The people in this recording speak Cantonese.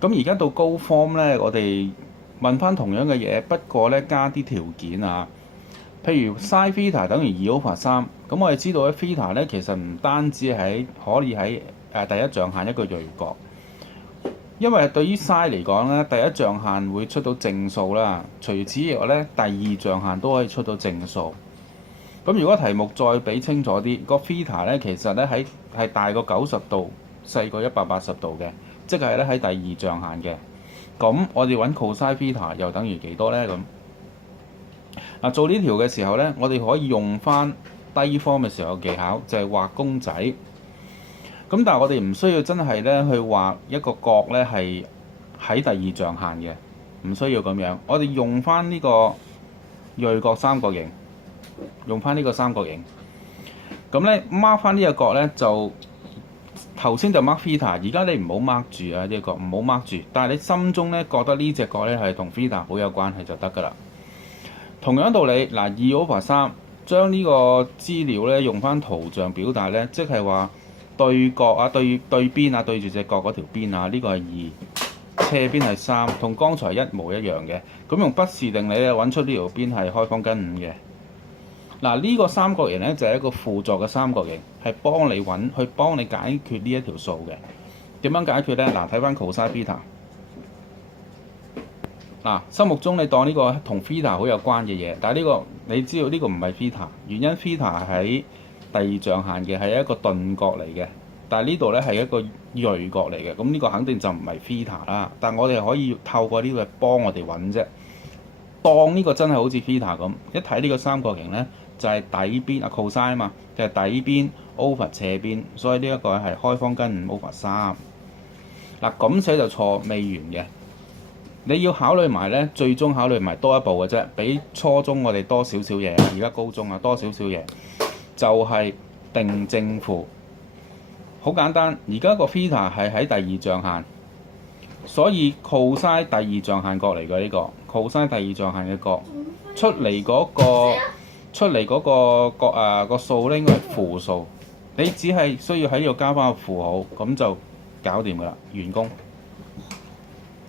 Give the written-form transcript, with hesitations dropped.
咁而家到高 form 咧，我哋問翻同樣嘅嘢，不過咧加啲條件啊。譬如 sin theta 等於2/3，咁我哋知道咧 theta 咧其實唔單止可以喺第一象限一個鋭角，因為對於 sin 嚟講咧，第一象限會出到正數啦。除此以外咧，第二象限都可以出到正數。咁如果題目再俾清楚啲，個 theta 咧其實咧係大過90度，細過180度嘅，即係咧喺第二象限嘅。咁我哋揾 cos theta 又等於幾多咧？咁嗱，做呢條嘅時候咧，我哋可以用翻低 form 嘅時候嘅技巧，就係畫公仔。咁但係我哋唔需要真係咧去畫一個角咧係喺第二象限嘅，唔需要咁樣。我哋用翻呢個鋭角三角形，用翻呢個三角形。咁咧 mark 翻呢個角咧，就頭先就 mark theta，而家你唔好 mark 住啊，呢個唔好 mark 住。但係你心中咧覺得呢隻角咧係同 theta 好有關係就得㗎啦。同樣道理，嗱2/3將呢個資料咧用翻圖像表達咧，即係話對角啊、對邊啊、對住隻角嗰條邊啊，呢個係2，斜邊係3，同剛才一模一樣嘅。咁用畢氏定理咧揾出呢條邊係開方根5嘅。嗱，呢個三角形咧就係一個輔助嘅三角形，係幫你解決呢一條數嘅。點樣解決咧？嗱，睇翻 cos theta。嗱，心目中你當呢個同 theta 好有關嘅嘢，但係呢個你知道呢個唔係 theta，原因 theta 喺第二象限嘅，係一個鈍角嚟嘅。但係呢度咧係一個鋭角嚟嘅，咁呢個肯定就唔係 theta 啦。但係我哋可以透過呢個幫我哋揾啫。當呢個真係好似 theta 咁，一睇呢個三角形咧就係底邊啊 cos 啊嘛，就係底邊 over 斜邊，所以呢一個係開方根5/3。嗱，咁寫就錯，未完嘅。你要考慮埋咧，最終考慮埋多一步嘅啫，比初中我哋多少少嘢，而家高中啊多少少嘢，就係定正負。好簡單，而家個 theta 係喺第二象限，所以 cos 第二象限角嚟嘅呢個 cos 第二象限嘅角出嚟嗰個角個數咧應該係負數，你只係需要喺度加翻個負號，咁就搞掂㗎啦，完工。